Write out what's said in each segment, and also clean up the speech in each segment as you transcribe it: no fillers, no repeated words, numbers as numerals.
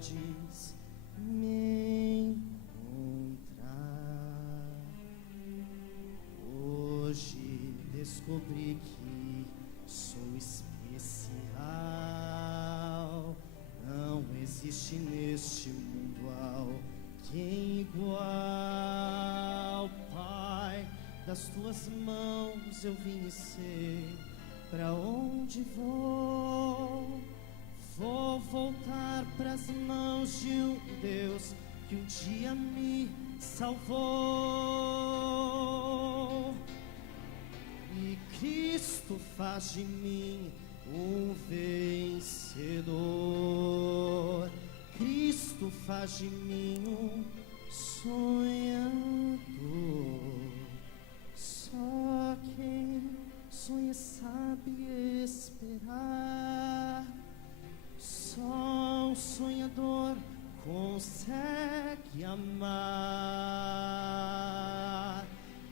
podes me encontrar. Hoje descobri que sou especial. Não existe neste mundo alguém igual. Pai, das tuas mãos eu vim e sei pra onde vou. Vou voltar pras mãos de um Deus que um dia me salvou. E Cristo faz de mim um vencedor. Cristo faz de mim um sonhador. Só quem sonha sabe esperar. Só um sonhador consegue amar.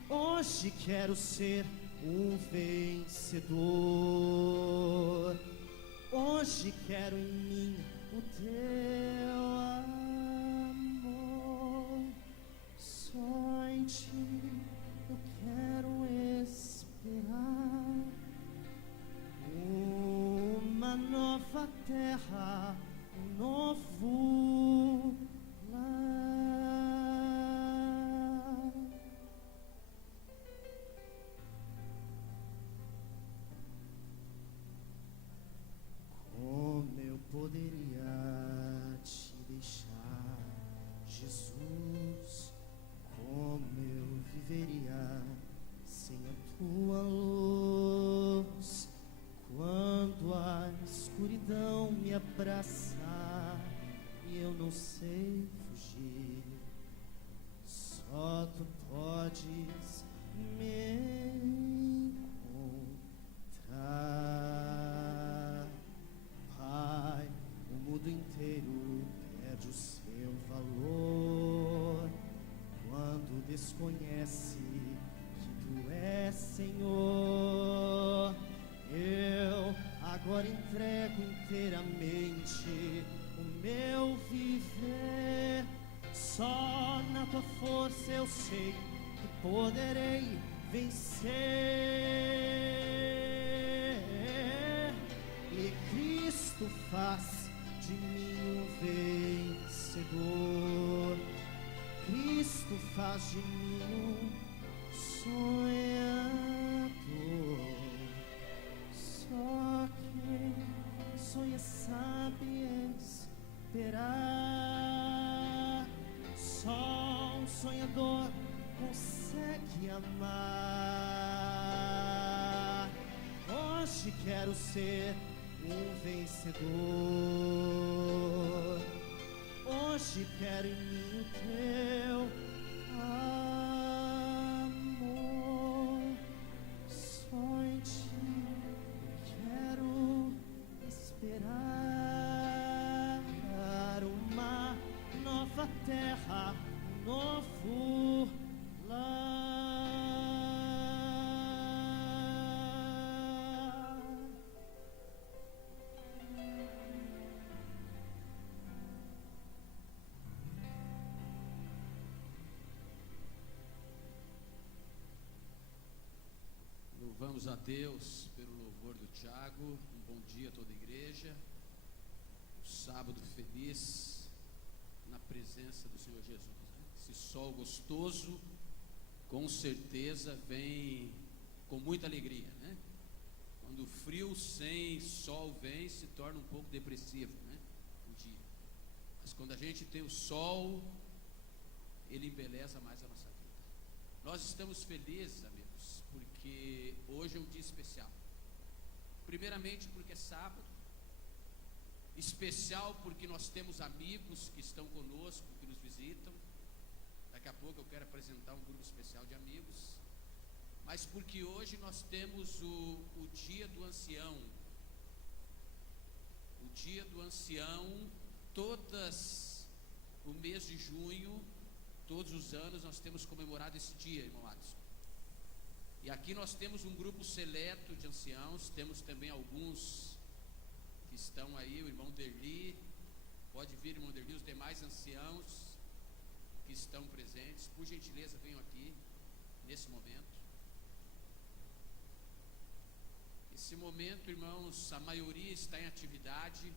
Hoje quero ser um vencedor. Hoje quero em mim o teu amor. Só em ti eu quero esperar. Uma nova terra, um novo lar. Como eu poderia te deixar, Jesus? Como eu viveria sem a tua luz? Quando a escuridão me abraçar e eu não sei fugir, só tu podes me encontrar. Pai, o mundo inteiro perde o seu valor quando desconhece que tu és Senhor. Eu agora entrego inteiramente o meu viver. Só na tua força eu sei que poderei vencer. E Cristo faz de mim um vencedor. Cristo faz de mim um sonhador. Só quem sonha sabe esperar. Só um sonhador consegue amar. Hoje quero ser um vencedor. Hoje quero em mim o teu amor. Só em ti quero esperar. Uma nova terra, um novo lar. Louvamos a Deus pelo louvor do Tiago. Um bom dia a toda a igreja. Um sábado feliz na presença do Senhor Jesus, né? Esse sol gostoso com certeza vem com muita alegria, né? Quando o frio sem sol vem, se torna um pouco depressivo, né? O dia. Mas quando a gente tem o sol, ele embeleza mais a nossa vida. Nós estamos felizes, amigos, porque hoje é um dia especial. Primeiramente porque é sábado. Especial porque nós temos amigos que estão conosco, que nos visitam. Daqui a pouco eu quero apresentar um grupo especial de amigos. Mas porque hoje nós temos o dia do ancião. O dia do ancião, o mês de junho, todos os anos nós temos comemorado esse dia, irmão Adson. E aqui nós temos um grupo seleto de anciãos, temos também alguns que estão aí, o irmão Derli, pode pode vir, irmão Derli, os demais anciãos que estão presentes, por gentileza, venham aqui nesse momento. Esse momento, irmãos, a maioria está em atividade,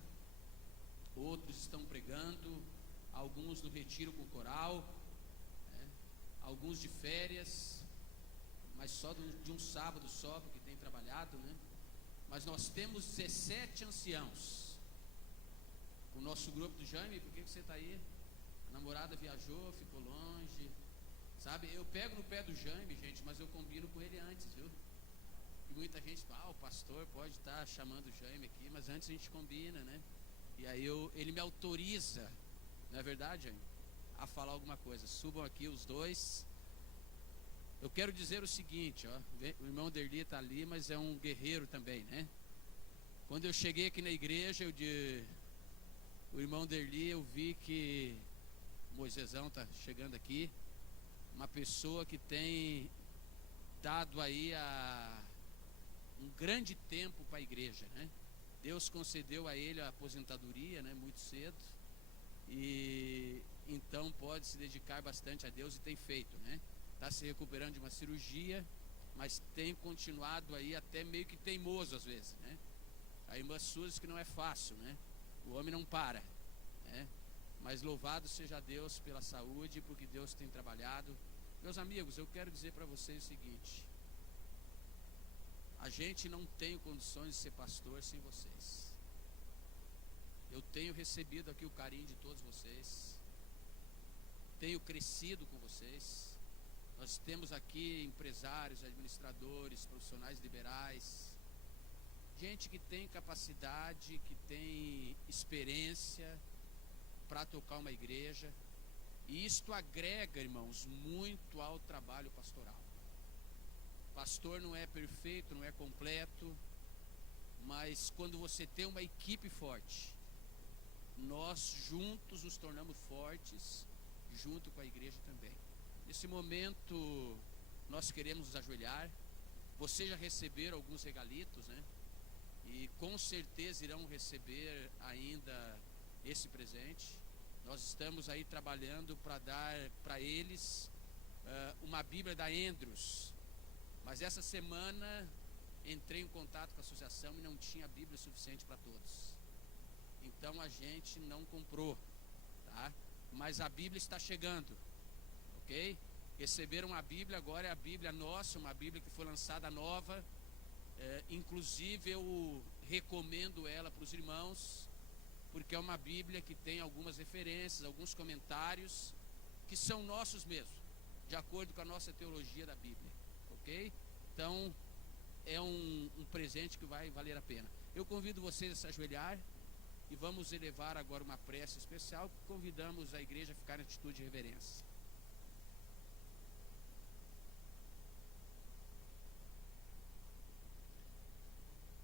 outros estão pregando, alguns no retiro com o coral, né? Alguns de férias, mas só de um sábado só, porque tem trabalhado, né? Mas nós temos 17 anciãos. O nosso grupo do Jaime, por que você está aí? A namorada viajou, ficou longe, sabe? Eu pego no pé do Jaime, gente, mas eu combino com ele antes, viu? E muita gente fala, o pastor pode estar chamando o Jaime aqui, mas antes a gente combina, né? E aí ele me autoriza, não é verdade, Jaime? A falar alguma coisa. Subam aqui os dois. Eu quero dizer o seguinte, ó, o irmão Derli está ali, mas é um guerreiro também, né? Quando eu cheguei aqui na igreja, o irmão Derli, eu vi que Moisésão está chegando aqui, uma pessoa que tem dado aí um grande tempo para a igreja, né? Deus concedeu a ele a aposentadoria, né, muito cedo, e então pode se dedicar bastante a Deus e tem feito, né? Está se recuperando de uma cirurgia, mas tem continuado aí até meio que teimoso às vezes, né? A irmã Suzy, que não é fácil, né? O homem não para, né? Mas louvado seja Deus pela saúde, porque Deus tem trabalhado. Meus amigos, eu quero dizer para vocês o seguinte: a gente não tem condições de ser pastor sem vocês. Eu tenho recebido aqui o carinho de todos vocês, tenho crescido com vocês. Nós temos aqui empresários, administradores, profissionais liberais, gente que tem capacidade, que tem experiência para tocar uma igreja, e isto agrega, irmãos, muito ao trabalho pastoral. Pastor não é perfeito, não é completo, mas quando você tem uma equipe forte, nós juntos nos tornamos fortes, junto com a igreja também. Nesse momento, nós queremos nos ajoelhar. Vocês já receberam alguns regalitos, né? E com certeza irão receber ainda esse presente. Nós estamos aí trabalhando para dar para eles uma Bíblia da Andrews. Mas essa semana entrei em contato com a associação e não tinha Bíblia suficiente para todos. Então a gente não comprou, tá? Mas a Bíblia está chegando, ok? Receberam a Bíblia, agora é a Bíblia nossa, uma Bíblia que foi lançada nova. Inclusive eu recomendo ela para os irmãos, porque é uma Bíblia que tem algumas referências, alguns comentários que são nossos mesmo, de acordo com a nossa teologia da Bíblia. Ok? Então é um presente que vai valer a pena. Eu convido vocês a se ajoelhar e vamos elevar agora uma prece especial. Convidamos a igreja a ficar em atitude de reverência.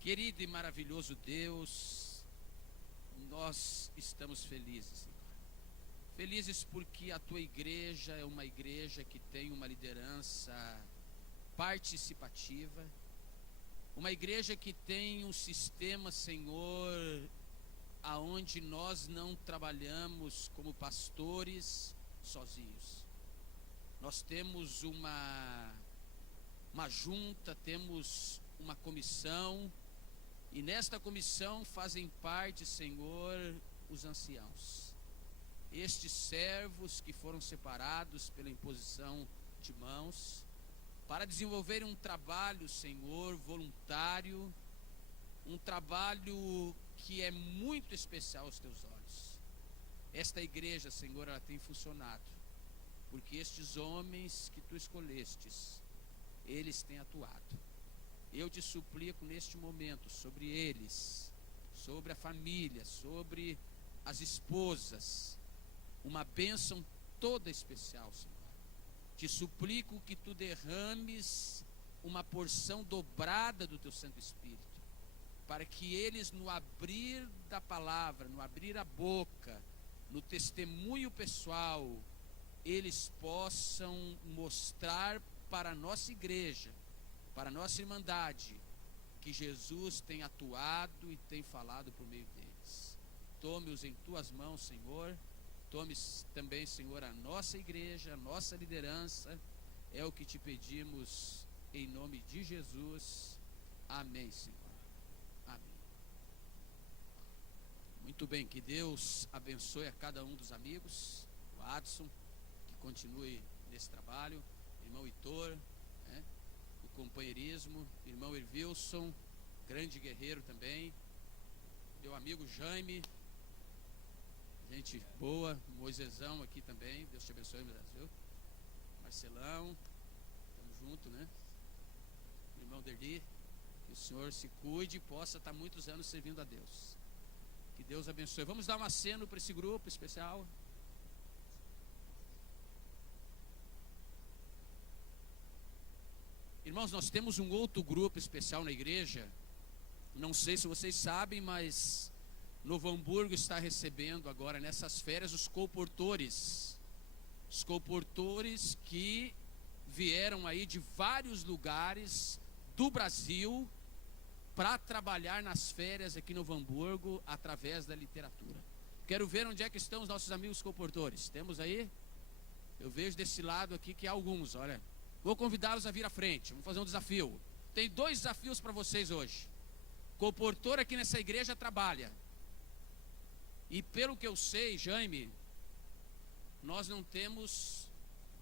Querido e maravilhoso Deus, nós estamos felizes, Senhor. Felizes porque a tua igreja é uma igreja que tem uma liderança participativa, uma igreja que tem um sistema, Senhor, aonde nós não trabalhamos como pastores sozinhos. Nós temos uma junta, temos uma comissão, e nesta comissão fazem parte, Senhor, os anciãos, estes servos que foram separados pela imposição de mãos, para desenvolver um trabalho, Senhor, voluntário, um trabalho que é muito especial aos teus olhos. Esta igreja, Senhor, ela tem funcionado, porque estes homens que tu escolhestes, eles têm atuado. Eu te suplico neste momento sobre eles, sobre a família, sobre as esposas, uma bênção toda especial, Senhor. Te suplico que tu derrames uma porção dobrada do teu Santo Espírito, para que eles, no abrir da palavra, no abrir a boca, no testemunho pessoal, eles possam mostrar para a nossa igreja, para a nossa irmandade, que Jesus tem atuado e tem falado por meio deles. tome-os em tuas mãos, Senhor. Tome também, Senhor, a nossa igreja, a nossa liderança. É o que te pedimos em nome de Jesus. Amém, Senhor. Amém. Muito bem, que Deus abençoe a cada um dos amigos. O Adson, que continue nesse trabalho. Irmão Heitor, né? O companheirismo. Irmão Ervilson, grande guerreiro também. Meu amigo Jaime, gente boa. Moisesão aqui também. Deus te abençoe, meu Deus. Marcelão, estamos juntos, né? Irmão Derli, que o Senhor se cuide e possa estar muitos anos servindo a Deus. Que Deus abençoe. Vamos dar um aceno para esse grupo especial. Irmãos, nós temos um outro grupo especial na igreja. Não sei se vocês sabem, mas Novo Hamburgo está recebendo agora nessas férias os colportores. Os colportores que vieram aí de vários lugares do Brasil para trabalhar nas férias aqui no Novo Hamburgo através da literatura. Quero ver onde é que estão os nossos amigos colportores. Temos aí? Eu vejo desse lado aqui que há alguns, olha. Vou convidá-los a vir à frente. Vamos fazer um desafio. Tem 2 desafios para vocês hoje. Colportor aqui nessa igreja trabalha. E pelo que eu sei, Jaime, nós não temos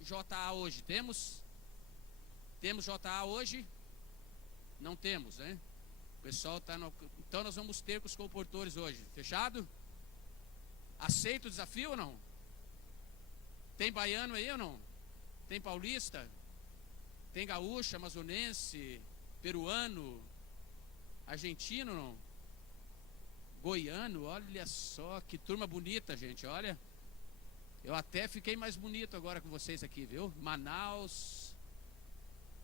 JA hoje. Temos? Temos JA hoje? Não temos, né? O pessoal está no... Então nós vamos ter com os colportores hoje. Fechado? Aceita o desafio ou não? Tem baiano aí ou não? Tem paulista? Tem gaúcho, amazonense, peruano, argentino ou não? Goiano, olha só, que turma bonita, gente, olha. Eu até fiquei mais bonito agora com vocês aqui, viu? Manaus,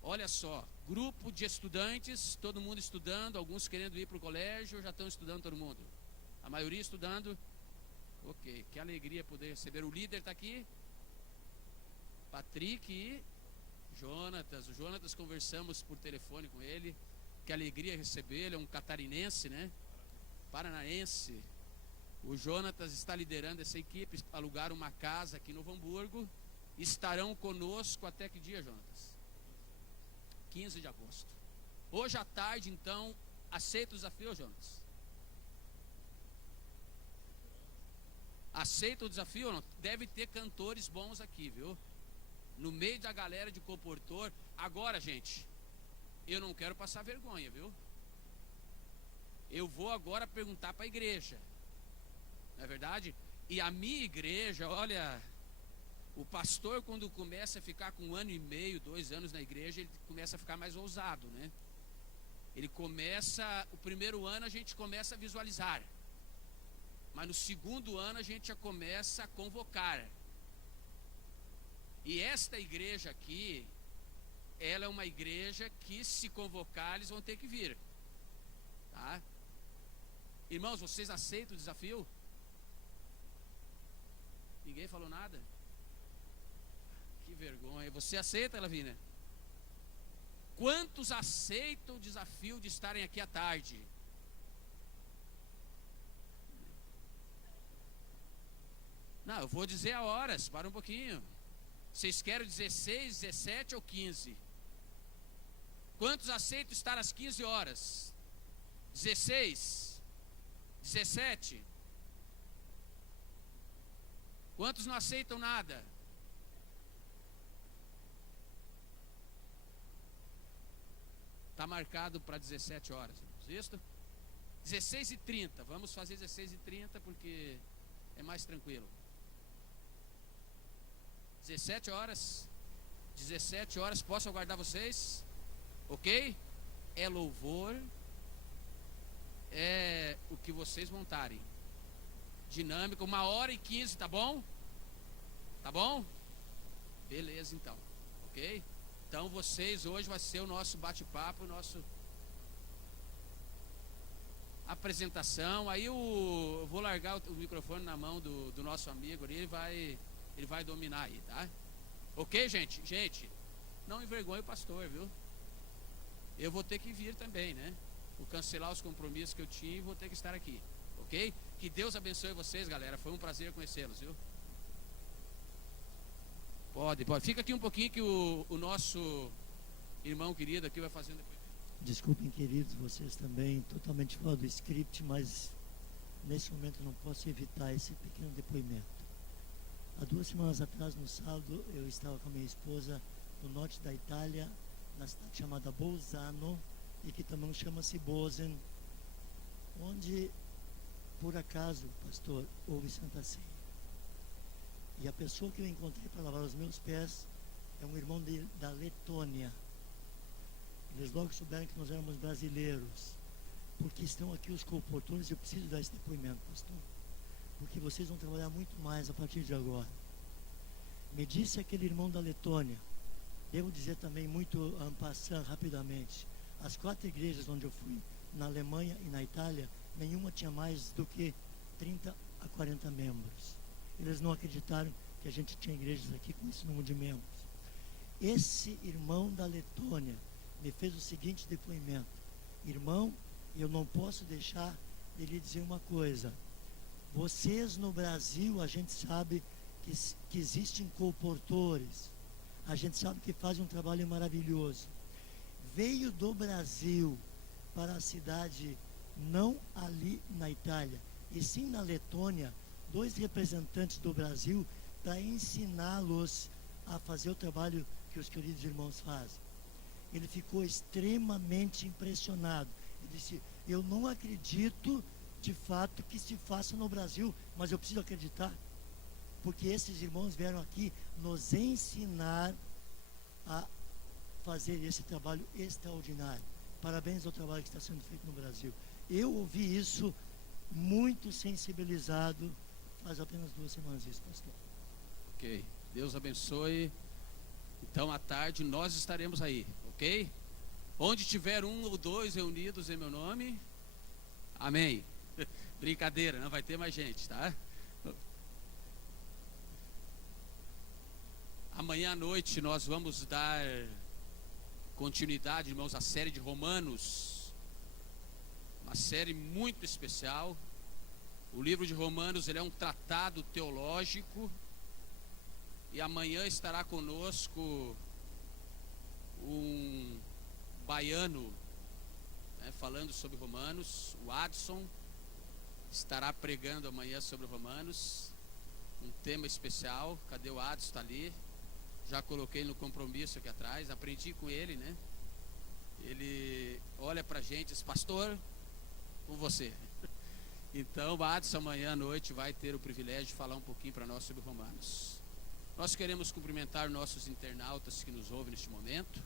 olha só, grupo de estudantes, todo mundo estudando, alguns querendo ir para o colégio, já estão estudando todo mundo. A maioria estudando. Ok, que alegria poder receber. O líder está aqui, Patrick e Jonatas. O Jonatas, conversamos por telefone com ele. Que alegria recebê-lo, é um catarinense, né? Paranaense. O Jonatas está liderando essa equipe, alugaram uma casa aqui no Novo Hamburgo. Estarão conosco até que dia, Jonatas? 15 de agosto. Hoje à tarde, então, aceita o desafio, Jonatas? Aceita o desafio ou não? Deve ter cantores bons aqui, viu? No meio da galera de colportor. Agora, gente, eu não quero passar vergonha, viu? Eu vou agora perguntar para a igreja. Não é verdade? E a minha igreja, olha, o pastor quando começa a ficar com 1 ano e meio, 2 anos na igreja, ele começa a ficar mais ousado, né? Ele começa, o primeiro ano a gente começa a visualizar. Mas no segundo ano a gente já começa a convocar. E esta igreja aqui, ela é uma igreja que, se convocar, eles vão ter que vir. Tá? Irmãos, vocês aceitam o desafio? Ninguém falou nada? Que vergonha. Você aceita, Lavínia? Quantos aceitam o desafio de estarem aqui à tarde? Não, eu vou dizer a horas, para um pouquinho. Vocês querem 16, 17 ou 15? Quantos aceitam estar às 15 horas? 16? 17? Quantos não aceitam nada? Está marcado para 17 horas. Visto? 16h30. Vamos fazer 16h30 porque é mais tranquilo. 17 horas. 17 horas. Posso aguardar vocês? Ok? É louvor. É o que vocês montarem. Dinâmica, 1h15, tá bom? Tá bom? Beleza, então. Ok? Então vocês, hoje vai ser o nosso bate-papo, o nosso apresentação. Aí eu vou largar o microfone na mão do nosso amigo ali, ele vai dominar aí, tá? Ok, gente? Gente, não envergonhe o pastor, viu? Eu vou ter que vir também, né? Vou cancelar os compromissos que eu tinha e vou ter que estar aqui, ok? Que Deus abençoe vocês, galera. Foi um prazer conhecê-los, viu? Pode. Fica aqui um pouquinho que o nosso irmão querido aqui vai fazendo depois. Desculpem, queridos, vocês também, totalmente fora do script, mas nesse momento não posso evitar esse pequeno depoimento. Há 2 semanas atrás, no sábado, eu estava com a minha esposa no norte da Itália, na cidade chamada Bolzano, e que também chama-se Bozen, onde, por acaso, pastor, houve Santa Ceia. E a pessoa que eu encontrei para lavar os meus pés é um irmão da Letônia. Eles logo souberam que nós éramos brasileiros, porque estão aqui os comportores. Eu preciso dar esse depoimento, pastor, porque vocês vão trabalhar muito mais a partir de agora. Me disse aquele irmão da Letônia, devo dizer também muito en passant, rapidamente, as 4 igrejas onde eu fui, na Alemanha e na Itália, nenhuma tinha mais do que 30 a 40 membros. Eles não acreditaram que a gente tinha igrejas aqui com esse número de membros. Esse irmão da Letônia me fez o seguinte depoimento: irmão, eu não posso deixar de lhe dizer uma coisa. Vocês no Brasil, a gente sabe que existem comportores, a gente sabe que fazem um trabalho maravilhoso. Veio do Brasil para a cidade, não ali na Itália, e sim na Letônia, 2 representantes do Brasil para ensiná-los a fazer o trabalho que os queridos irmãos fazem. Ele ficou extremamente impressionado. Ele disse: eu não acredito de fato que se faça no Brasil, mas eu preciso acreditar, porque esses irmãos vieram aqui nos ensinar a fazer esse trabalho extraordinário. Parabéns ao trabalho que está sendo feito no Brasil. Eu ouvi isso muito sensibilizado faz apenas 2 semanas isso, pastor. Ok, Deus abençoe. Então à tarde nós estaremos aí, ok? Onde tiver 1 ou 2 reunidos em meu nome, amém. Brincadeira, não vai ter mais gente, tá? Amanhã à noite nós vamos dar continuidade, irmãos, à série de Romanos, uma série muito especial. O livro de Romanos, ele é um tratado teológico, e amanhã estará conosco um baiano, falando sobre Romanos. O Adson estará pregando amanhã sobre Romanos, um tema especial. Cadê o Adson? Está ali. Já coloquei no compromisso aqui atrás, aprendi com ele, né? Ele olha pra gente e diz: pastor, com você. Então o Adson amanhã à noite vai ter o privilégio de falar um pouquinho para nós sobre Romanos. Nós queremos cumprimentar nossos internautas que nos ouvem neste momento,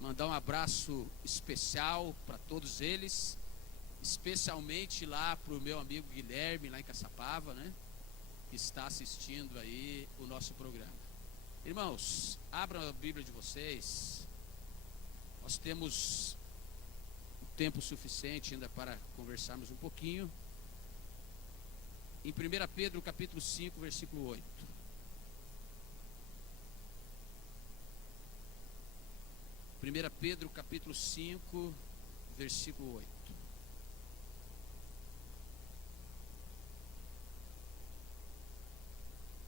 mandar um abraço especial para todos eles, especialmente lá para o meu amigo Guilherme, lá em Caçapava, né? Que está assistindo aí o nosso programa. Irmãos, abram a Bíblia de vocês. Nós temos tempo suficiente ainda para conversarmos um pouquinho. Em 1 Pedro capítulo 5, versículo 8. 1 Pedro capítulo 5, versículo 8.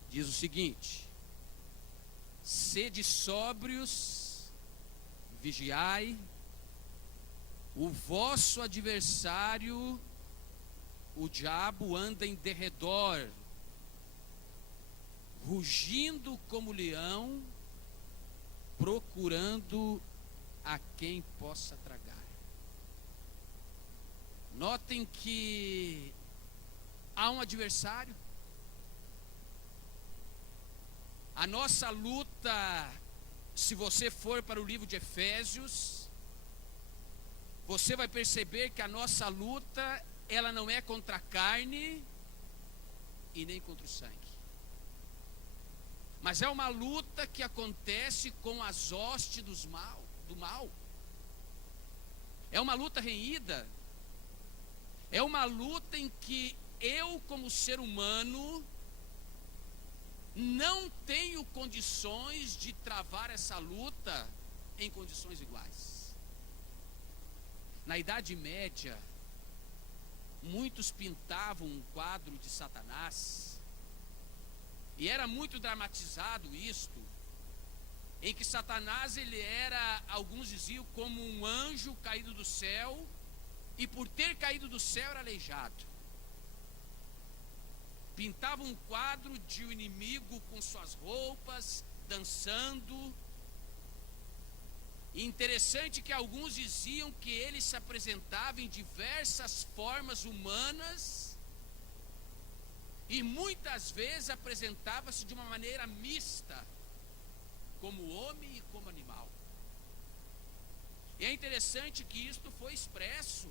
Diz o seguinte: sede sóbrios, vigiai, o vosso adversário, o diabo, anda em derredor, rugindo como leão, procurando a quem possa tragar. Notem que há um adversário. A nossa luta, se você for para o livro de Efésios, você vai perceber que a nossa luta, ela não é contra a carne e nem contra o sangue, mas é uma luta que acontece com as hostes do mal. É uma luta renhida. É uma luta em que eu, como ser humano, não tenho condições de travar essa luta em condições iguais. Na Idade Média, muitos pintavam um quadro de Satanás, e era muito dramatizado isto, em que Satanás ele era, alguns diziam, como um anjo caído do céu, e por ter caído do céu era aleijado. Pintavam um quadro de um inimigo com suas roupas, dançando. E interessante que alguns diziam que ele se apresentava em diversas formas humanas, e muitas vezes apresentava-se de uma maneira mista, como homem e como animal. E é interessante que isto foi expresso.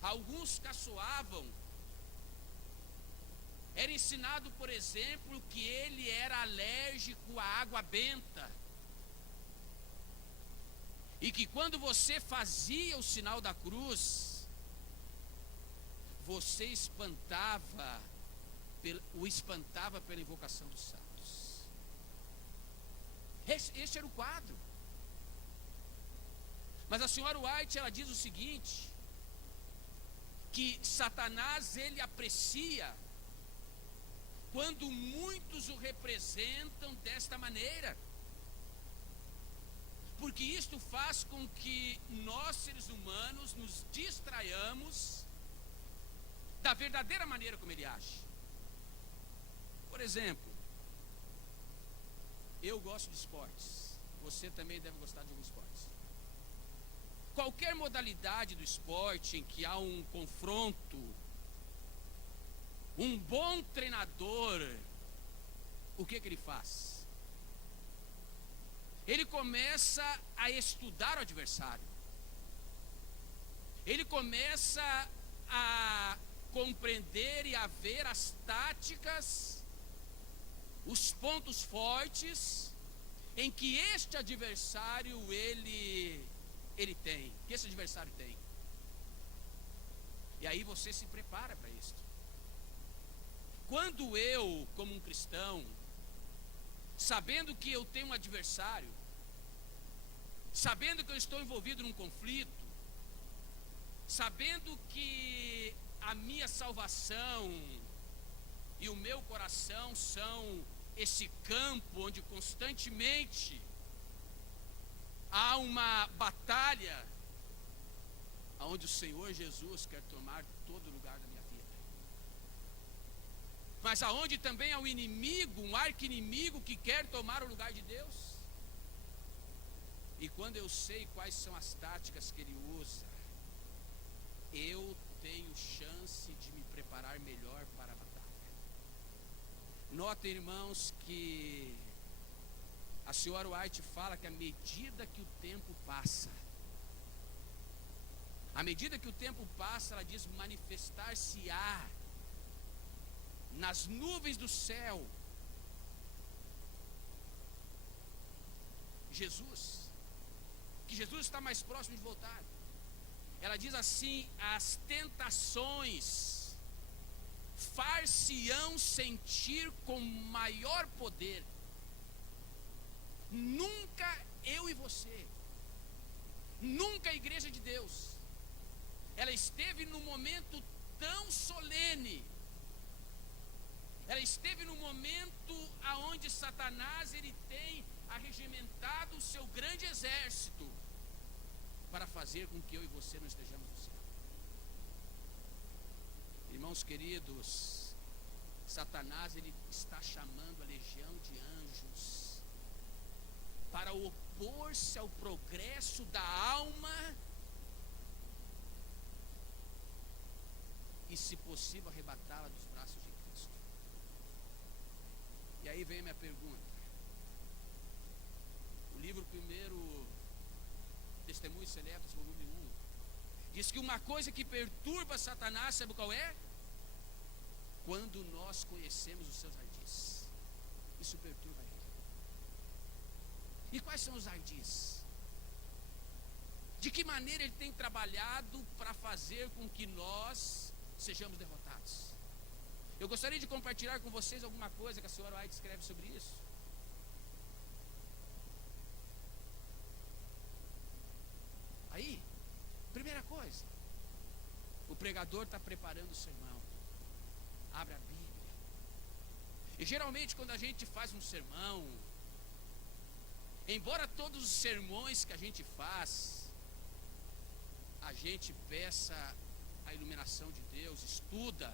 Alguns caçoavam. Era ensinado, por exemplo, que ele era alérgico à água benta, e que quando você fazia o sinal da cruz, você o espantava pela invocação dos santos. Este era o quadro. Mas a senhora White, ela diz o seguinte, que Satanás ele aprecia quando muitos o representam desta maneira, porque isto faz com que nós, seres humanos, nos distraiamos da verdadeira maneira como ele age. Por exemplo, eu gosto de esportes, você também deve gostar de alguns esportes. Qualquer modalidade do esporte em que há um confronto, um bom treinador, o que ele faz? Ele começa a estudar o adversário. Ele começa a compreender e a ver as táticas, os pontos fortes em que este adversário ele tem, que esse adversário tem. E aí você se prepara para isso. Quando eu, como um cristão, sabendo que eu tenho um adversário, sabendo que eu estou envolvido num conflito, sabendo que a minha salvação e o meu coração são esse campo onde constantemente há uma batalha, onde o Senhor Jesus quer tomar todo lugar da minha vida, mas aonde também há um inimigo, um arqui-inimigo que quer tomar o lugar de Deus. E quando eu sei quais são as táticas que ele usa, eu tenho chance de me preparar melhor para a batalha. Notem, irmãos, que a senhora White fala que à medida que o tempo passa, ela diz, manifestar-se-á nas nuvens do céu Jesus, que Jesus está mais próximo de voltar. Ela diz assim: as tentações far-se-ão sentir com maior poder. Nunca eu e você, nunca a igreja de Deus, ela esteve num momento tão solene, ela esteve no momento aonde Satanás ele tem arregimentado o seu grande exército para fazer com que eu e você não estejamos no céu. Irmãos queridos, Satanás ele está chamando a legião de anjos para opor-se ao progresso da alma e, se possível, arrebatá-la dos braços de Cristo. E aí vem a minha pergunta. O livro 1 Testemunhos Seletos, volume 1, diz que uma coisa que perturba Satanás, sabe qual é? Quando nós conhecemos os seus ardis, isso perturba ele. E quais são os ardis? De que maneira ele tem trabalhado para fazer com que nós sejamos derrotados? Eu gostaria de compartilhar com vocês alguma coisa que a senhora White escreve sobre isso. Aí, primeira coisa, o pregador está preparando o sermão, abre a Bíblia. E geralmente quando a gente faz um sermão, embora todos os sermões que a gente faz, a gente peça a iluminação de Deus, estuda.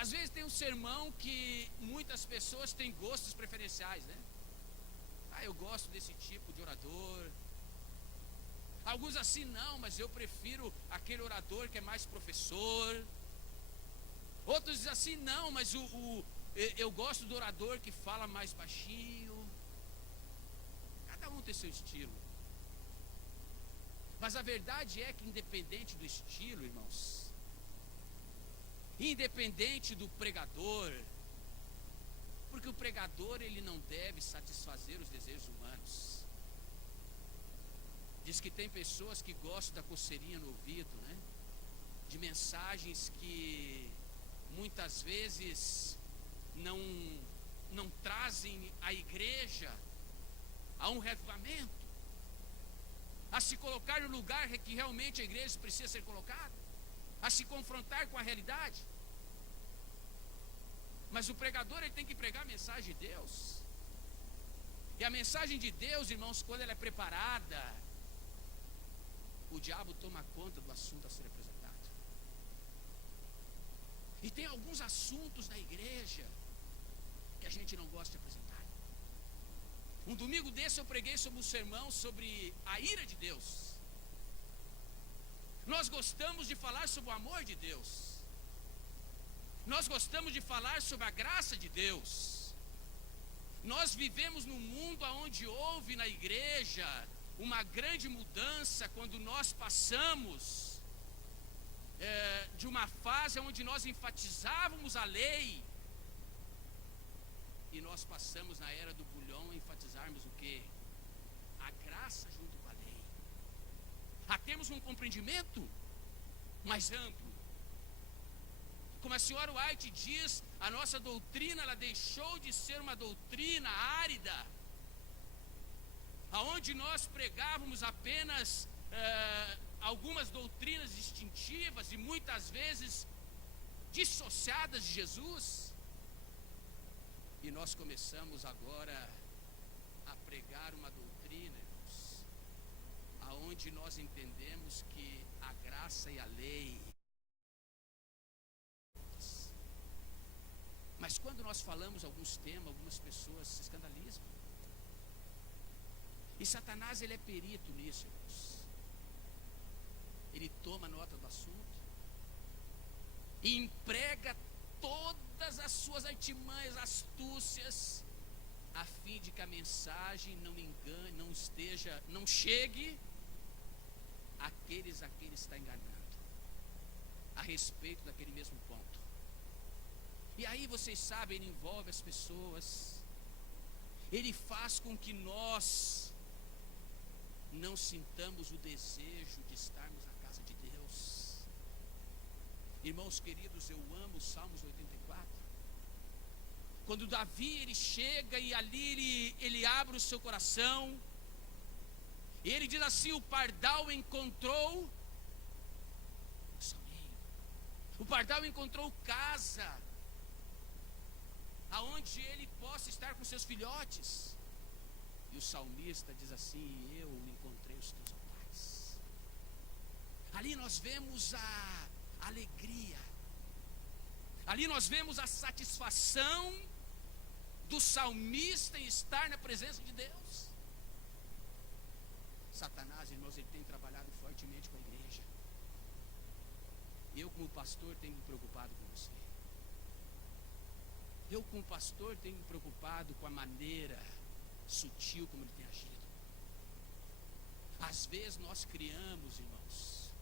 Às vezes tem um sermão que muitas pessoas têm gostos preferenciais, né? Eu gosto desse tipo de orador. Alguns assim, não, mas eu prefiro aquele orador que é mais professor. Outros dizem assim, não, mas eu gosto do orador que fala mais baixinho. Cada um tem seu estilo. Mas a verdade é que independente do estilo, irmãos, independente do pregador, porque o pregador ele não deve satisfazer os desejos humanos. Diz que tem pessoas que gostam da coceirinha no ouvido, né? De mensagens que muitas vezes não trazem a igreja a um revivamento, a se colocar no lugar que realmente a igreja precisa ser colocada, a se confrontar com a realidade. Mas o pregador ele tem que pregar a mensagem de Deus. E a mensagem de Deus, irmãos, quando ela é preparada, o diabo toma conta do assunto a ser apresentado. E tem alguns assuntos na igreja que a gente não gosta de apresentar. Um domingo desse eu preguei sobre um sermão sobre a ira de Deus. Nós gostamos de falar sobre o amor de Deus. Nós gostamos de falar sobre a graça de Deus. Nós vivemos num mundo onde houve na igreja uma grande mudança quando nós passamos de uma fase onde nós enfatizávamos a lei e nós passamos na era do bulhão a enfatizarmos o quê? A graça junto com a lei. Temos um compreendimento mais amplo. Como a senhora White diz, a nossa doutrina ela deixou de ser uma doutrina árida, aonde nós pregávamos apenas algumas doutrinas distintivas e muitas vezes dissociadas de Jesus, e nós começamos agora a pregar uma doutrina, irmãos, aonde nós entendemos que a graça e a lei. Mas quando nós falamos alguns temas, algumas pessoas se escandalizam. E Satanás ele é perito nisso, irmãos. Ele toma nota do assunto e emprega todas as suas artimanhas, astúcias, a fim de que a mensagem não engane, não chegue àqueles a quem ele está enganando, a respeito daquele mesmo ponto. E aí vocês sabem, ele envolve as pessoas, ele faz com que nós não sintamos o desejo de estarmos na casa de Deus. Irmãos queridos, eu amo os Salmos 84. Quando Davi ele chega e ali ele abre o seu coração, e ele diz assim: o pardal encontrou soninho, o pardal encontrou casa, aonde ele possa estar com seus filhotes. E o salmista diz assim: eu encontrei os teus altares. Ali nós vemos a alegria, ali nós vemos a satisfação do salmista em estar na presença de Deus. Satanás, irmãos, ele tem trabalhado fortemente com a igreja. Eu como pastor tenho me preocupado com você. Eu como pastor tenho me preocupado com a maneira sutil como ele tem agido. Às vezes nós criamos, irmãos,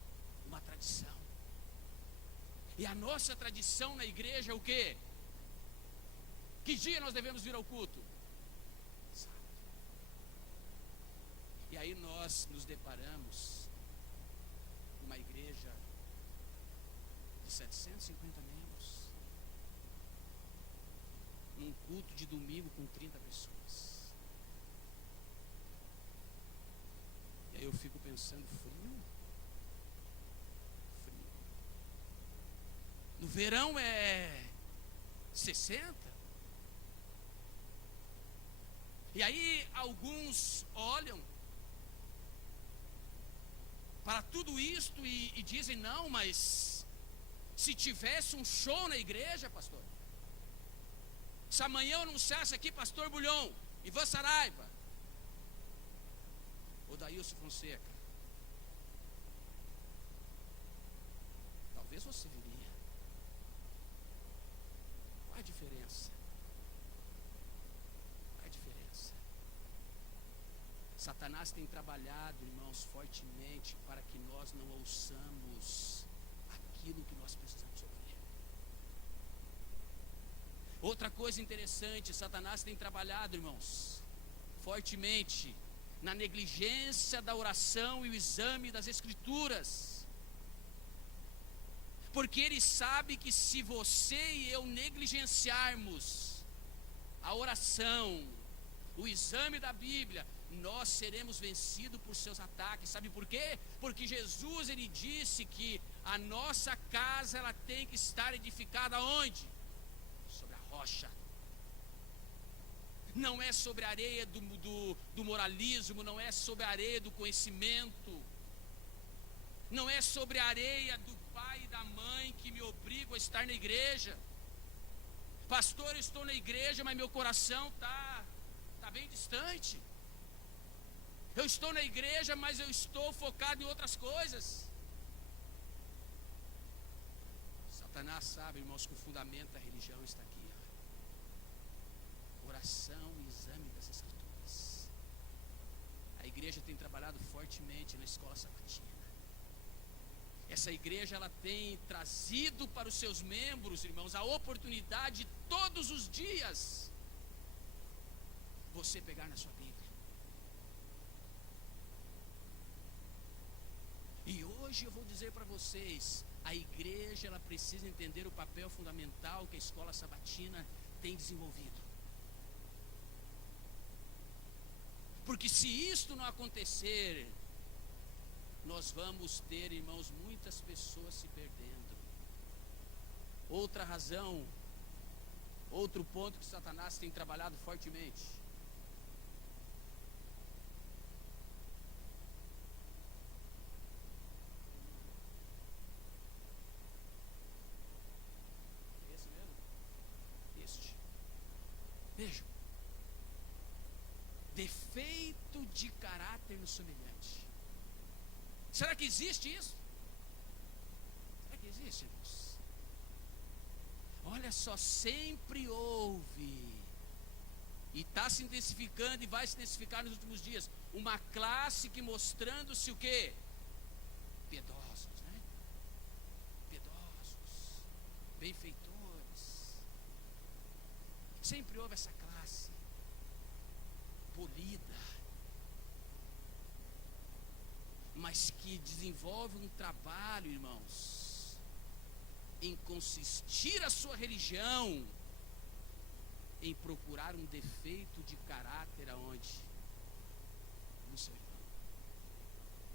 uma tradição. E a nossa tradição na igreja é o quê? Que dia nós devemos vir ao culto? Sábado. E aí nós nos deparamos com uma igreja de 750 membros, num culto de domingo com 30 pessoas. E aí eu fico pensando, frio. No verão é 60. E aí alguns olham para tudo isto e dizem: não, mas se tivesse um show na igreja, pastor, se amanhã eu anunciasse aqui pastor Bulhão, Ivan Saraiva, Odailson Fonseca, talvez você viria. Qual é a diferença? Qual é a diferença? Satanás tem trabalhado, irmãos, fortemente para que nós não ouçamos aquilo que nós precisamos ouvir. Outra coisa interessante, Satanás tem trabalhado, irmãos, fortemente na negligência da oração e o exame das Escrituras. Porque ele sabe que se você e eu negligenciarmos a oração, o exame da Bíblia, nós seremos vencidos por seus ataques. Sabe por quê? Porque Jesus, ele disse que a nossa casa, ela tem que estar edificada onde? Sobre a rocha. Não é sobre a areia do moralismo, não é sobre a areia do conhecimento, não é sobre a areia do pai e da mãe que me obrigam a estar na igreja. Pastor, eu estou na igreja, mas meu coração está bem distante. Eu estou na igreja, mas eu estou focado em outras coisas. Satanás sabe, irmãos, que o fundamento da religião está aqui, ó. Oração e exame das Escrituras. A igreja tem trabalhado fortemente na escola sabatina. Essa igreja, ela tem trazido para os seus membros, irmãos, a oportunidade de todos os dias você pegar na sua Bíblia. E hoje eu vou dizer para vocês, a igreja, ela precisa entender o papel fundamental que a escola sabatina tem desenvolvido. Porque se isto não acontecer, nós vamos ter, irmãos, muitas pessoas se perdendo. Outra razão, outro ponto que Satanás tem trabalhado fortemente. Esse mesmo? Este. Vejam. Defeito de caráter no semelhante. Será que existe isso? Será que existe, irmãos? Olha só, sempre houve, e está se intensificando e vai se intensificar nos últimos dias, uma classe que mostrando-se o quê? Piedosos, né? Piedosos, benfeitores. Sempre houve essa classe polida, mas que desenvolve um trabalho, irmãos, em consistir a sua religião em procurar um defeito de caráter aonde? No seu irmão.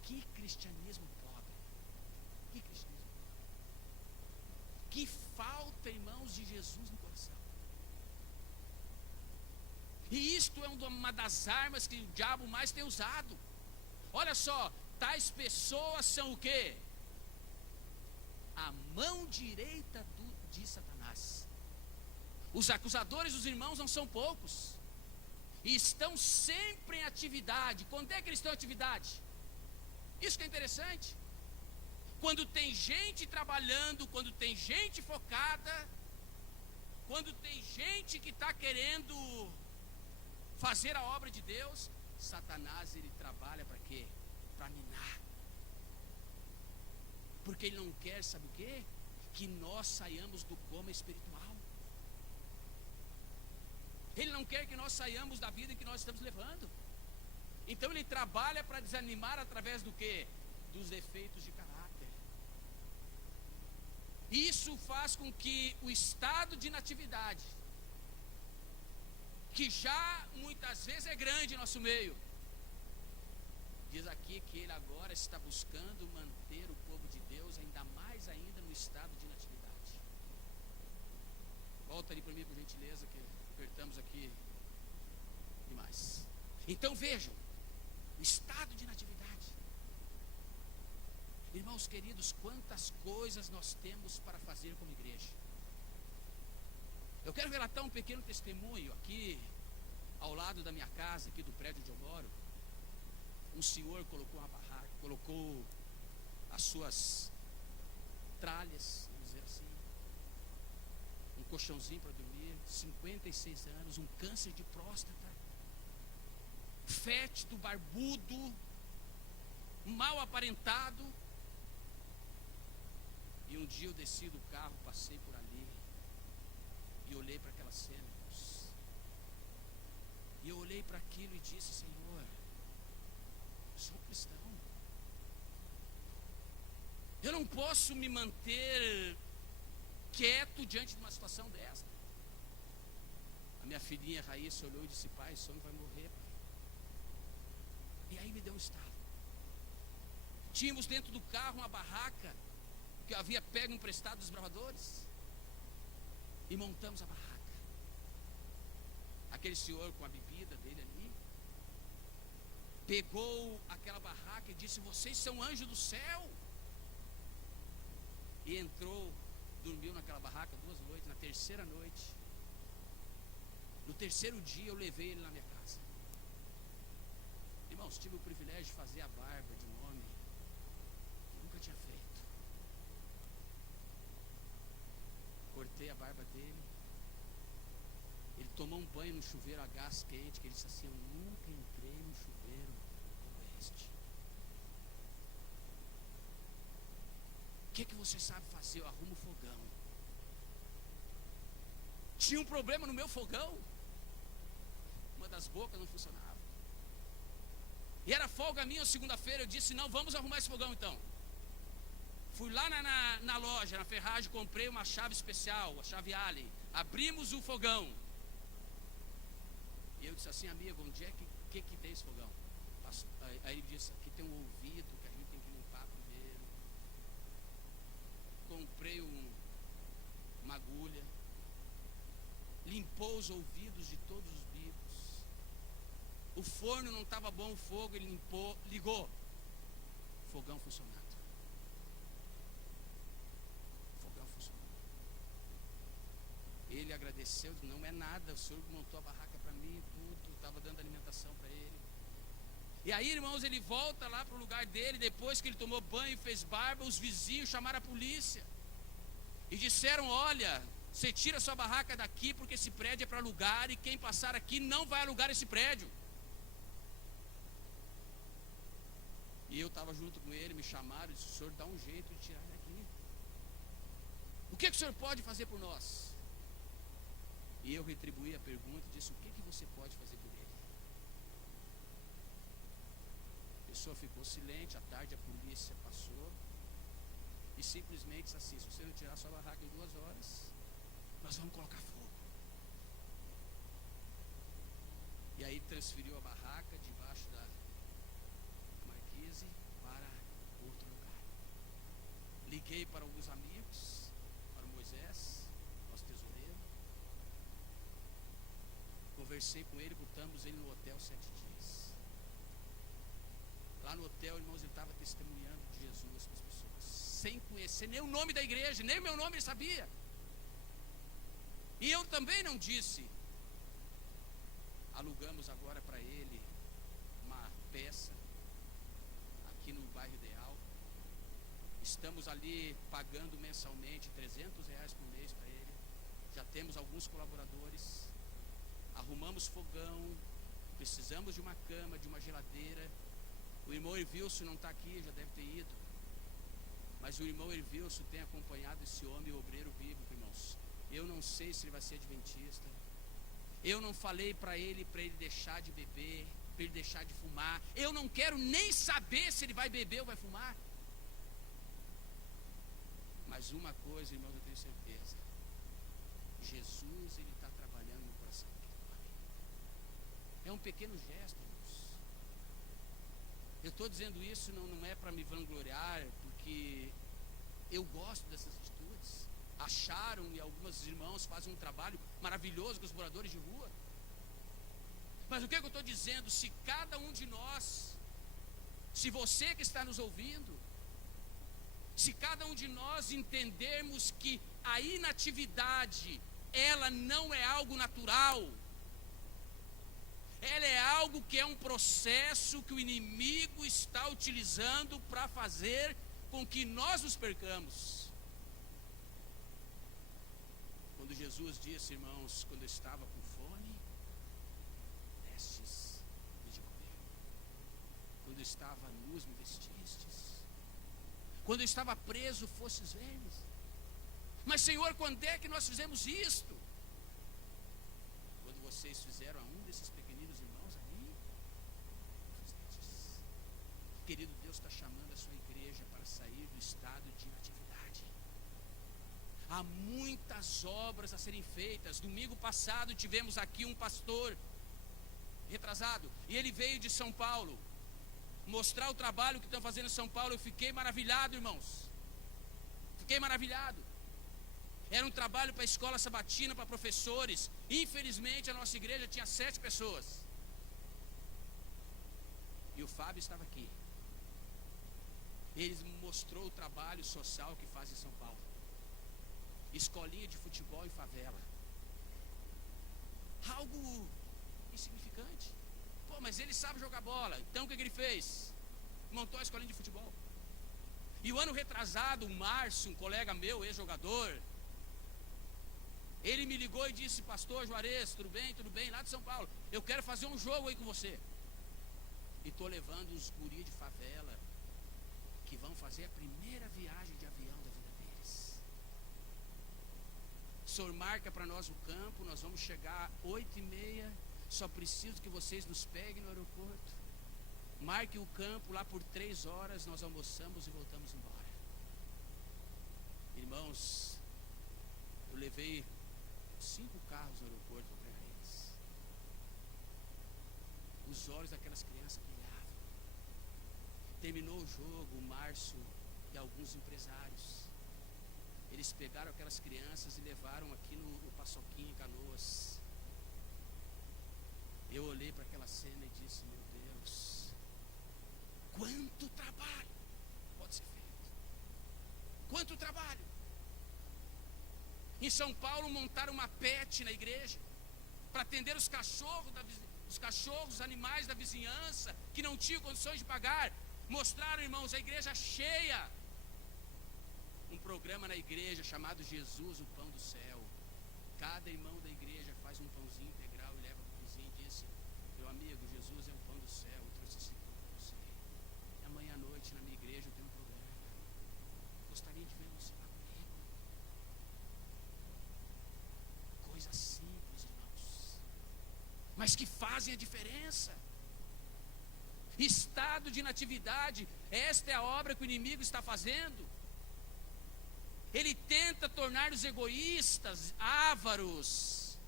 Que cristianismo pobre! Que cristianismo pobre! Que falta, irmãos, de Jesus no coração. E isto é uma das armas que o diabo mais tem usado. Olha só, tais pessoas são o quê? A mão direita de Satanás. Os acusadores dos irmãos não são poucos. E estão sempre em atividade. Quando é que eles estão em atividade? Isso que é interessante. Quando tem gente trabalhando, quando tem gente focada, quando tem gente que está querendo fazer a obra de Deus, Satanás, ele trabalha para quê? Para minar. Porque ele não quer, sabe o quê? Que nós saiamos do coma espiritual. Ele não quer que nós saiamos da vida que nós estamos levando. Então ele trabalha para desanimar através do quê? Dos defeitos de caráter. Isso faz com que o estado de inatividade, que já muitas vezes é grande em nosso meio, diz aqui que ele agora está buscando manter o povo de Deus ainda mais ainda no estado de inatividade. Volta ali para mim, por gentileza, que apertamos aqui demais. Então vejam, o estado de natividade. Irmãos queridos, quantas coisas nós temos para fazer como igreja. Eu quero relatar um pequeno testemunho aqui, ao lado da minha casa, aqui do prédio onde eu moro. Um senhor colocou uma barraca, colocou as suas tralhas, vamos dizer assim, um colchãozinho para dormir, 56 anos, um câncer de próstata, fétido, barbudo, mal aparentado. E um dia eu desci do carro, passei por ali e olhei para aquela cena, irmãos. E eu olhei para aquilo e disse: Senhor, eu sou um cristão. Eu não posso me manter quieto diante de uma situação dessa. A minha filhinha Raíssa olhou e disse: pai, esse homem vai morrer, pai. E aí me deu um estalo. Tínhamos dentro do carro uma barraca que eu havia pego emprestado dos bravadores, e montamos a barraca. Aquele senhor com a bebida dele ali pegou aquela barraca e disse: vocês são anjos do céu. E entrou, dormiu naquela barraca 2 noites. Na terceira noite, no terceiro dia, eu levei ele na minha casa. Irmãos, tive o privilégio de fazer a barba de um homem que nunca tinha feito. Cortei a barba dele. Ele tomou um banho no chuveiro a gás quente, que ele disse assim: eu nunca entrei no chuveiro como este. O que você sabe fazer? Eu arrumo o fogão. Tinha um problema no meu fogão. Uma das bocas não funcionava. E era folga minha, segunda-feira. Eu disse: não, vamos arrumar esse fogão então. Fui lá na loja, na ferragem, comprei uma chave especial, a chave Allen. Abrimos o fogão. E eu disse assim: amigo, onde é que tem esse fogão? Aí ele disse: aqui tem um ouvido que a gente tem que limpar primeiro. Comprei uma agulha, limpou os ouvidos de todos os bicos. O forno não estava bom o fogo, ele limpou, ligou. Fogão funcionando. Fogão funcionando. Ele agradeceu, disse: não é nada, o senhor montou a barraca para mim, tudo, estava dando alimentação para ele. E aí, irmãos, ele volta lá para o lugar dele. Depois que ele tomou banho e fez barba, os vizinhos chamaram a polícia e disseram: olha, você tira sua barraca daqui, porque esse prédio é para alugar, e quem passar aqui não vai alugar esse prédio. E eu estava junto com ele, me chamaram e disse: o senhor dá um jeito de tirar daqui. O que o senhor pode fazer por nós? E eu retribuí a pergunta e disse: o que você pode fazer por ele? A pessoa ficou silente. À tarde a polícia passou e simplesmente disse assim: se você não tirar sua barraca em 2 horas, nós vamos colocar fogo. E aí transferiu a barraca debaixo da marquise para outro lugar. Liguei para alguns amigos, para o Moisés, nosso tesoureiro. Conversei com ele, botamos ele no hotel 7 dias. Lá no hotel, irmãos, ele estava testemunhando de Jesus para as pessoas, sem conhecer nem o nome da igreja, nem o meu nome ele sabia. E eu também não disse. Alugamos agora para ele uma peça aqui no bairro Ideal. Estamos ali pagando mensalmente R$300 por mês para ele. Já temos alguns colaboradores. Arrumamos fogão. Precisamos de uma cama, de uma geladeira. O irmão Ervilson não está aqui, já deve ter ido. Mas o irmão Ervilson tem acompanhado esse homem, o obreiro bíblico, irmãos. Eu não sei se ele vai ser adventista. Eu não falei para ele deixar de beber, para ele deixar de fumar. Eu não quero nem saber se ele vai beber ou vai fumar. Mas uma coisa, irmãos, eu tenho certeza: Jesus, ele está trabalhando no coração dele. É um pequeno gesto, irmãos. Eu estou dizendo isso não é para me vangloriar, porque eu gosto dessas atitudes. acharam, e alguns irmãos fazem um trabalho maravilhoso com os moradores de rua. Mas o que eu estou dizendo? Se cada um de nós, se você que está nos ouvindo, se cada um de nós entendermos que a inatividade, ela não é algo natural, ela é algo que é um processo que o inimigo está utilizando para fazer com que nós nos percamos. Quando Jesus disse, irmãos, quando eu estava com fome, destes e de comer. Quando eu estava nus, me vestistes. Quando eu estava preso, fostes ver-me. Mas Senhor, quando é que nós fizemos isto? Quando vocês fizeram a um desses pequeninos irmãos ali, fizestes. Querido, Deus está chamando a sua igreja para sair do estado de inatividade. Há muitas obras a serem feitas. Domingo passado tivemos aqui um pastor retrasado, e ele veio de São Paulo mostrar o trabalho que estão fazendo em São Paulo. Eu fiquei maravilhado, irmãos. Fiquei maravilhado. Era um trabalho para a escola sabatina, para professores. Infelizmente a nossa igreja tinha 7 pessoas. E o Fábio estava aqui. Ele mostrou o trabalho social que faz em São Paulo. Escolinha de futebol em favela. Algo insignificante. Pô, mas ele sabe jogar bola. Então o que ele fez? Montou a escolinha de futebol. E o ano retrasado, o Márcio, um colega meu, ex-jogador, ele me ligou e disse, pastor Juarez, tudo bem, lá de São Paulo, eu quero fazer um jogo aí com você. E estou levando uns guri de favela, que vão fazer a primeira viagem de avião da vida deles. O senhor marca para nós o campo, nós vamos chegar 8h30, só preciso que vocês nos peguem no aeroporto. Marque o campo lá por 3 horas, nós almoçamos e voltamos embora. Irmãos, eu levei 5 carros no aeroporto para pegar eles. Os olhos daquelas crianças brilhavam. Terminou o jogo, o Márcio e alguns empresários, eles pegaram aquelas crianças e levaram aqui no Paçoquinha, em Canoas. Eu olhei para aquela cena e disse, meu Deus, quanto trabalho pode ser feito. Quanto trabalho. Em São Paulo montaram uma pet na igreja para atender os cachorros, os animais da vizinhança que não tinham condições de pagar. Mostraram, irmãos, a igreja cheia. Um programa na igreja chamado Jesus, o Pão do Céu. Cada irmão da igreja faz um pãozinho integral e leva para o vizinho e diz, meu amigo, Jesus é o pão do céu, eu trouxe esse pão para você. E amanhã à noite na minha igreja eu tenho um programa. Gostaria de ver você lá comigo. Coisas simples, irmãos, mas que fazem a diferença. Estado de inatividade, esta é a obra que o inimigo está fazendo. Ele tenta tornar-nos egoístas, ávaros.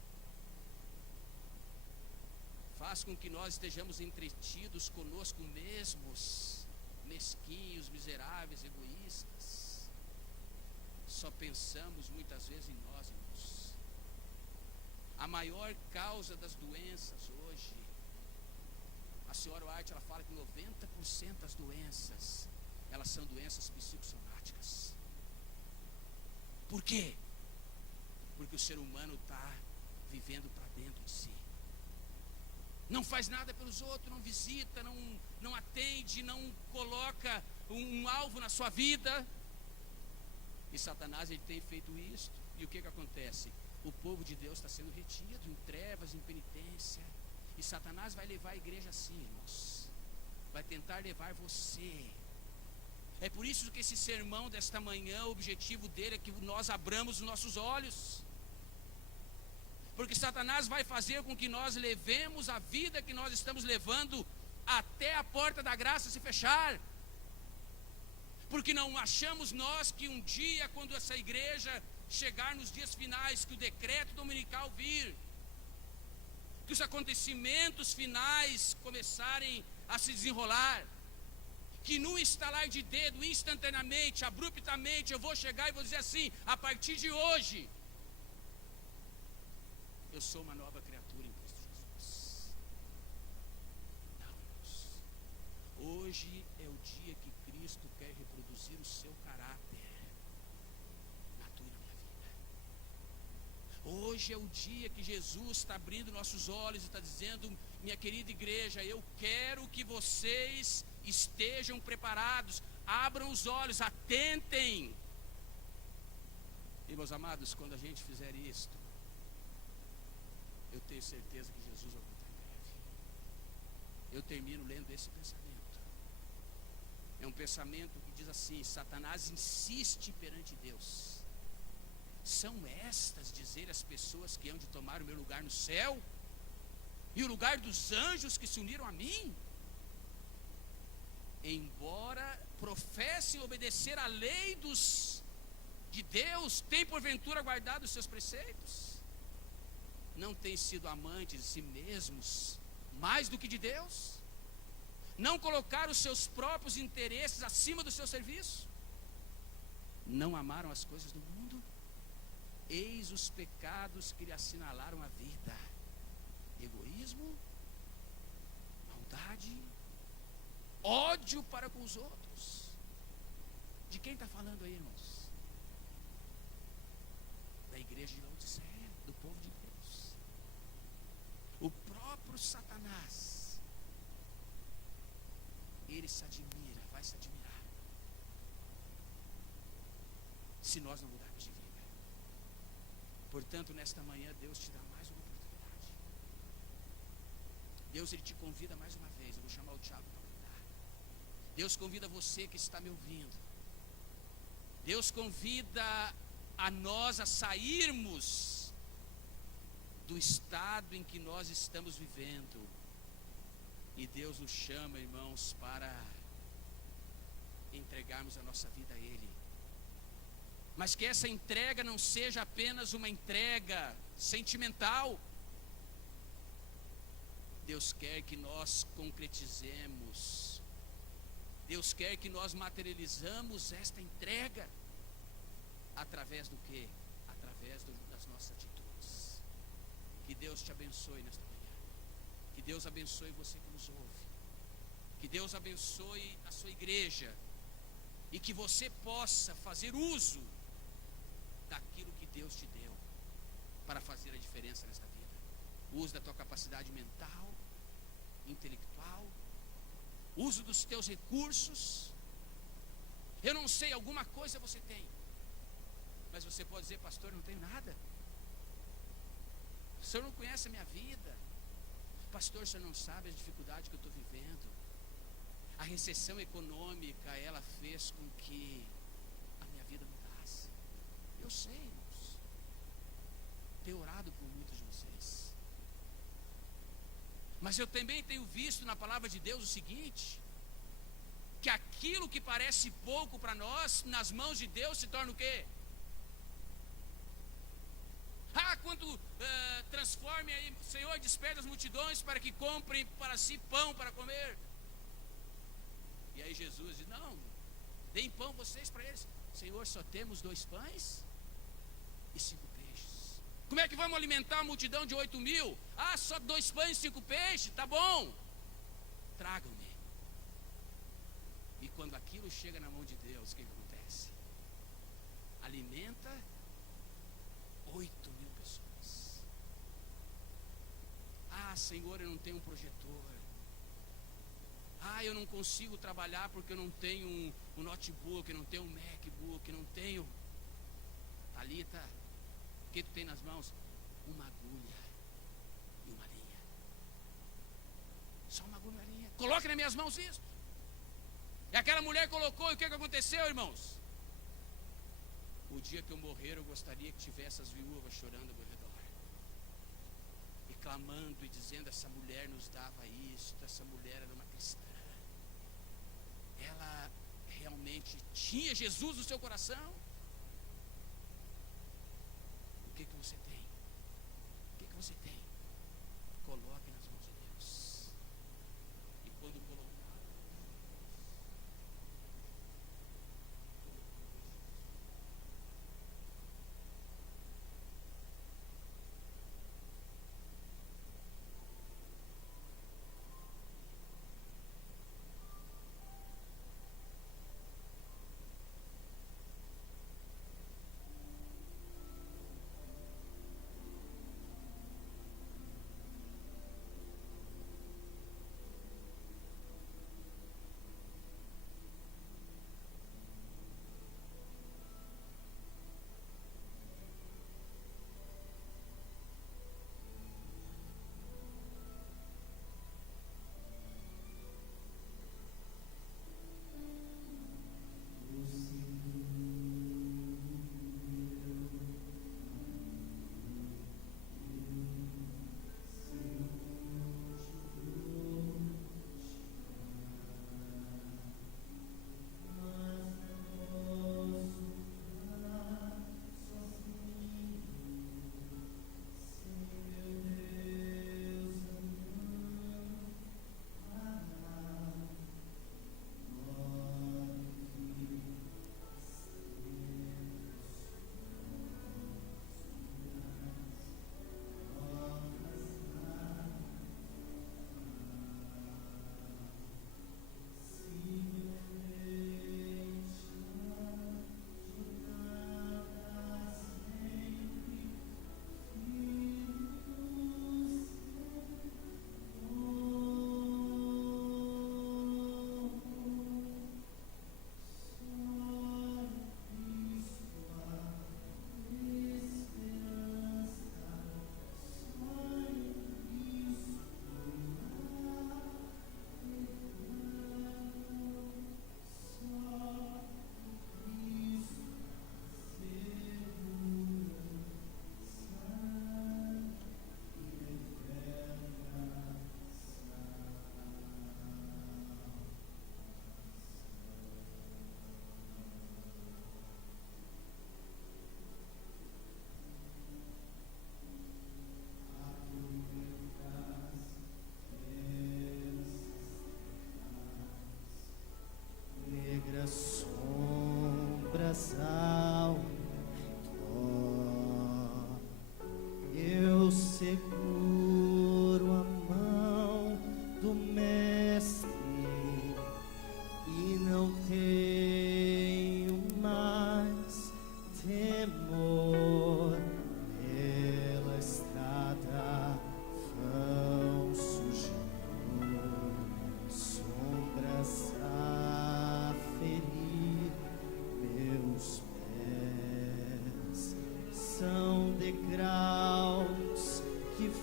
Faz com que nós estejamos entretidos conosco mesmos, mesquinhos, miseráveis, egoístas. Só pensamos muitas vezes em nós, irmãos. A maior causa das doenças hoje, a senhora White, ela fala que 90% das doenças, elas são doenças psicossomáticas. Por quê? Porque o ser humano está vivendo para dentro de si. Não faz nada pelos outros, não visita, não atende, não coloca um alvo na sua vida. E Satanás, ele tem feito isto. E o que acontece? O povo de Deus está sendo retido em trevas, em penitência. E Satanás vai levar a igreja assim, irmãos. Vai tentar levar você. É por isso que esse sermão desta manhã, o objetivo dele é que nós abramos os nossos olhos. Porque Satanás vai fazer com que nós levemos a vida que nós estamos levando até a porta da graça se fechar. Porque não achamos nós que um dia, quando essa igreja chegar nos dias finais, que o decreto dominical vir, que os acontecimentos finais começarem a se desenrolar, que num estalar de dedo, instantaneamente, abruptamente, eu vou chegar e vou dizer assim: a partir de hoje, eu sou uma nova criatura em Cristo Jesus. Não, irmãos. Hoje é o dia que Cristo quer reproduzir o seu caráter na tua e na minha vida. Hoje é o dia que Jesus está abrindo nossos olhos e está dizendo: minha querida igreja, eu quero que vocês estejam preparados, abram os olhos, atentem. E meus amados, quando a gente fizer isto, eu tenho certeza que Jesus vai voltar em breve. Eu termino lendo esse pensamento. É um pensamento que diz assim: Satanás insiste perante Deus. São estas, dizer as pessoas que hão de tomar o meu lugar no céu, e o lugar dos anjos que se uniram a mim? Embora professem obedecer à lei de Deus, têm porventura guardado os seus preceitos? Não têm sido amantes de si mesmos mais do que de Deus? Não colocaram os seus próprios interesses acima do seu serviço? Não amaram as coisas do mundo? Eis os pecados que lhe assinalaram a vida: egoísmo, maldade, ódio para com os outros. De quem está falando aí, irmãos? Da igreja de Laodiceia, do povo de Deus. O próprio Satanás, ele se admira, vai se admirar, se nós não mudarmos de vida. Portanto, nesta manhã, Deus te dá mais uma oportunidade. Deus, ele te convida mais uma vez. Eu vou chamar o Tiago para convidar. Deus convida você que está me ouvindo. Deus convida a nós a sairmos do estado em que nós estamos vivendo. E Deus nos chama, irmãos, para entregarmos a nossa vida a Ele. Mas que essa entrega não seja apenas uma entrega sentimental. Deus quer que nós concretizemos. Deus quer que nós materializamos esta entrega. Através do quê? Através das nossas atitudes. Que Deus te abençoe nesta manhã. Que Deus abençoe você que nos ouve. Que Deus abençoe a sua igreja. E que você possa fazer uso daquilo que Deus te deu para fazer a diferença nesta vida. Uso da tua capacidade mental, intelectual, uso dos teus recursos. Eu não sei, alguma coisa você tem, mas você pode dizer: pastor, eu não tenho nada. O senhor não conhece a minha vida. Pastor, o senhor não sabe a dificuldade que eu estou vivendo. A recessão econômica, ela fez com que a minha vida mudasse. Eu sei, irmãos. Tenho orado por muitos de vocês. Mas eu também tenho visto na palavra de Deus o seguinte: que aquilo que parece pouco para nós, nas mãos de Deus se torna o quê? Quando transforme aí, Senhor, desperta as multidões para que comprem para si pão para comer. E aí Jesus diz: não, deem pão vocês para eles. Senhor, só temos 2 pães e 5 peixes. Como é que vamos alimentar a multidão de 8.000? Só 2 pães e 5 peixes, tá bom. Tragam-me. E quando aquilo chega na mão de Deus, o que acontece? Alimenta 8.000 pessoas. Senhor, eu não tenho um projetor. Eu não consigo trabalhar porque eu não tenho um notebook, eu não tenho um MacBook, eu não tenho. Thalita, o que tu tem nas mãos? Uma agulha e uma linha. Só uma agulha e uma linha. Coloque nas minhas mãos isso. E aquela mulher colocou, e o que aconteceu, irmãos? O dia que eu morrer, eu gostaria que tivesse as viúvas chorando ao meu redor, e clamando e dizendo: essa mulher nos dava isto, essa mulher era uma cristã, ela realmente tinha Jesus no seu coração. O que você tem? O que você tem? Coloque nas mãos de Deus. E quando colocar,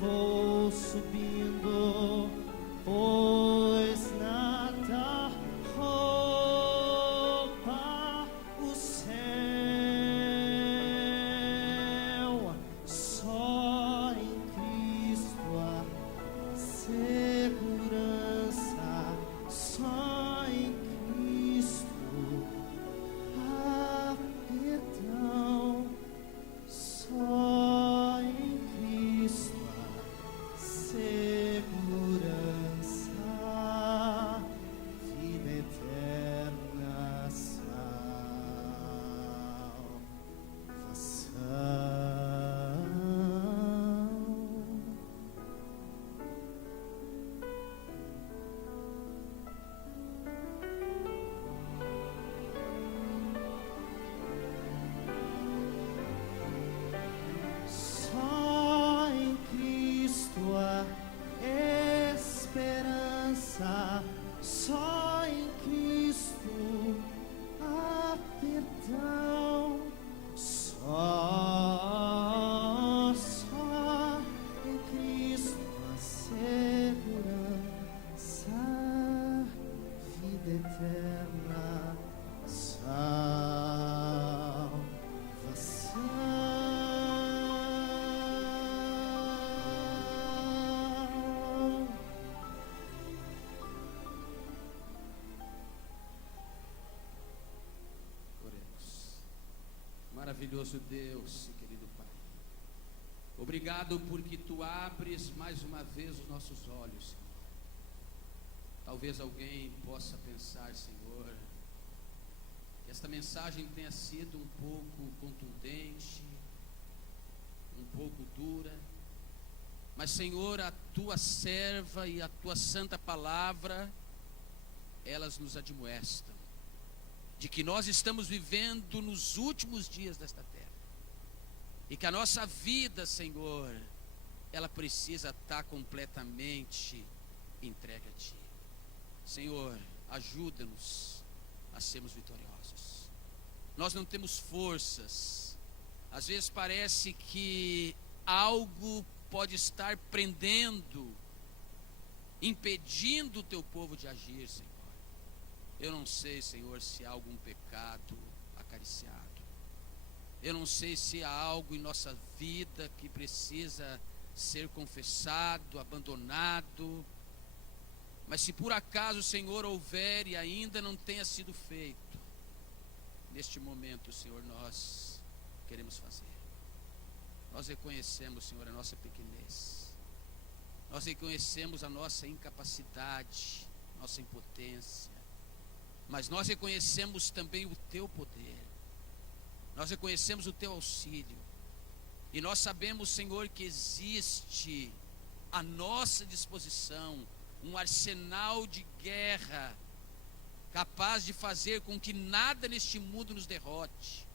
vou subindo, pois nada rouba o céu. Só em Cristo há segurança, só em Cristo há perdão, só em Cristo há segurança, vida eterna, salvação. Só em Cristo há esperança, só em Cristo há perdão, só em Cristo há segurança, vida eterna, salvação. Oremos. Maravilhoso Deus e querido Pai, obrigado porque Tu abres mais uma vez os nossos olhos, Senhor. Talvez alguém possa pensar, Senhor, que esta mensagem tenha sido um pouco contundente, um pouco dura, mas, Senhor, a Tua serva e a Tua santa palavra, elas nos admoestam de que nós estamos vivendo nos últimos dias desta terra e que a nossa vida, Senhor, ela precisa estar completamente entregue a Ti. Senhor, ajuda-nos a sermos vitoriosos. Nós não temos forças. Às vezes parece que algo pode estar prendendo, impedindo o Teu povo de agir, Senhor. Eu não sei, Senhor, se há algum pecado acariciado. Eu não sei se há algo em nossa vida que precisa ser confessado, abandonado. Mas se por acaso, Senhor, houver e ainda não tenha sido feito, neste momento, Senhor, nós queremos fazer. Nós reconhecemos, Senhor, a nossa pequenez. Nós reconhecemos a nossa incapacidade, nossa impotência. Mas nós reconhecemos também o Teu poder. Nós reconhecemos o Teu auxílio. E nós sabemos, Senhor, que existe à nossa disposição um arsenal de guerra capaz de fazer com que nada neste mundo nos derrote.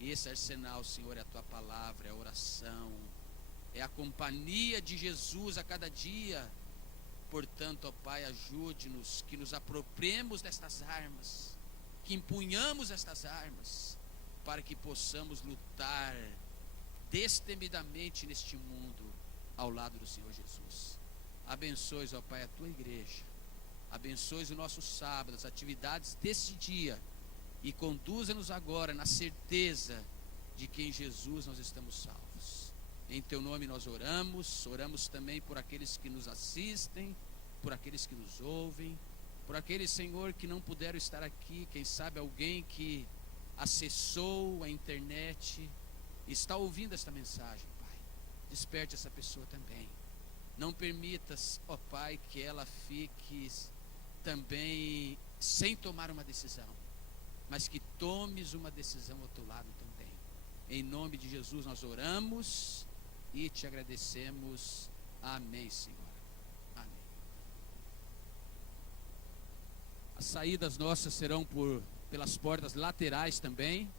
E esse arsenal, Senhor, é a Tua palavra, é a oração, é a companhia de Jesus a cada dia. Portanto, ó Pai, ajude-nos que nos apropriemos destas armas, que empunhamos estas armas, para que possamos lutar destemidamente neste mundo ao lado do Senhor Jesus. Abençoe, ó Pai, a Tua igreja. Abençoe o nosso sábado, as atividades deste dia, e conduza-nos agora na certeza de que em Jesus nós estamos salvos. Em Teu nome nós oramos também por aqueles que nos assistem, por aqueles que nos ouvem, por aqueles, Senhor, que não puderam estar aqui, quem sabe alguém que acessou a internet e está ouvindo esta mensagem, Pai. Desperte essa pessoa também. Não permitas, ó Pai, que ela fique também sem tomar uma decisão, mas que tomes uma decisão ao Teu lado também. Em nome de Jesus nós oramos e Te agradecemos. Amém, Senhor. Amém. As saídas nossas serão pelas portas laterais também.